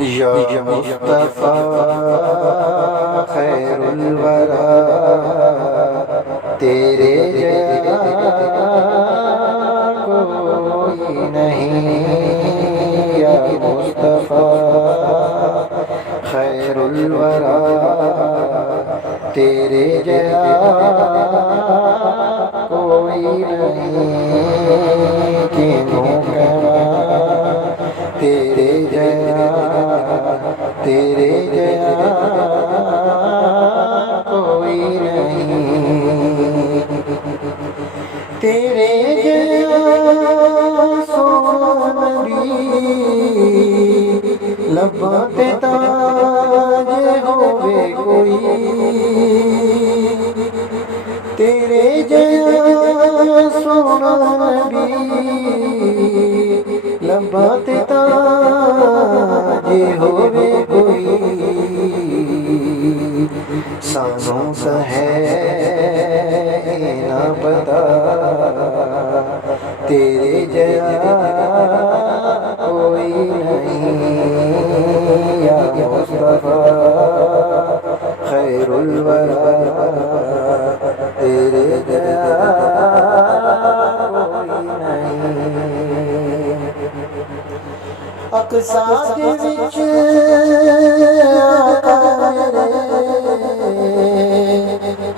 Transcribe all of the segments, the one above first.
یا مصطفیٰ خیر الورا، تیرے جیسا کوئی نہیں، یا مصطفیٰ خیر الورا، تیرے جیسا کوئی نہیں، کینوں کہاں تیرے جیسا کوئی نہیں، تیرے جیسا سونا نبی لباں تے تاج ہووے کوئی، تیرے جیسا سونا نبی لباں تے تاج ہووے کوئی، سانوں تا ہے نہ پتا تیرے جیسا کوئی نہیں، یا مصطفیٰ خیر الورا، تیرے جیسا کوئی نہیں۔ اقصیٰ دے وچ آقا میرے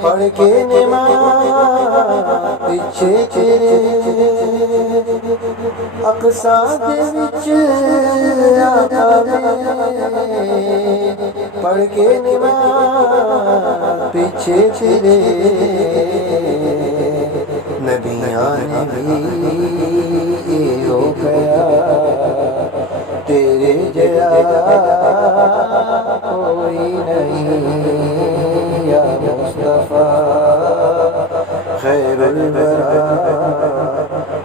پڑھ کے نماز پیچھے تیرے، اقصیٰ دے وچ آقا میرے پڑھ کے نماز پیچھے تیرے، نبیاں نے بھی ہو گیا تیرے جیسا کوئی نہیں، یا مصطفیٰ خیر الورا،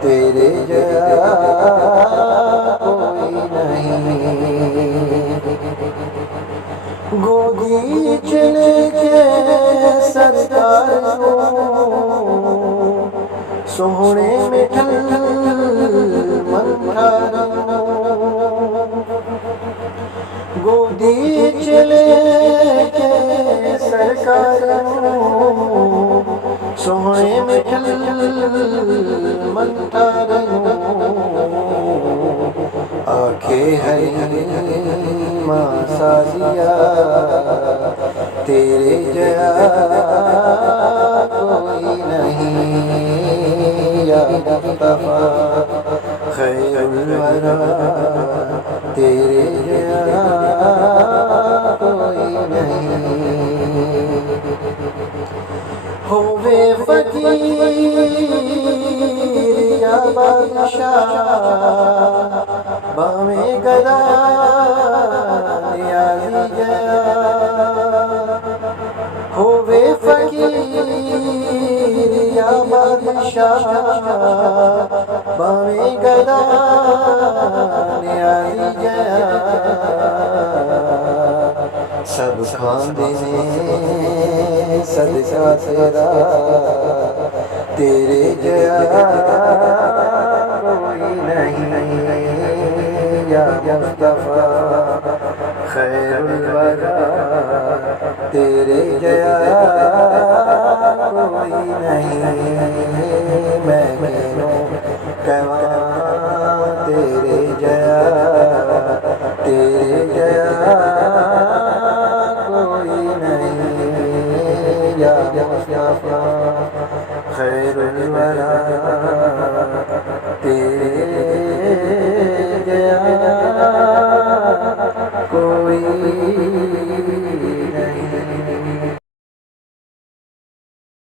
تیرے جیسا کوئی نہیں، گودی چلے کے سرکار سوہنے میں ٹھل منکھاروں، گودی چلے کے سرکاروں سوہنے میں ٹھل منکھاروں، آنکھیں حلیمہ سعدیہ تیرے جیسا کوئی نہیں، یا مصطفیٰ خیر الورا، تیرے جیسا کوئی نہیں، ہووے فقیر یا بادشاہ باویں گدا نیازی گیا، ہووے فقیر یا بادشاہ باویں گدا نیازی گیا، سب کھاندے نے صدقہ تیرا، تیرے جیسا کوئی نہیں، یا مصطفیٰ خیر الورا، تیرے جیسا کوئی نہیں، میں کینوں کہاں تیرے جیسا کوئی نہیں، یا مصطفیٰ خیر الورا، تیرے جیسا کوئی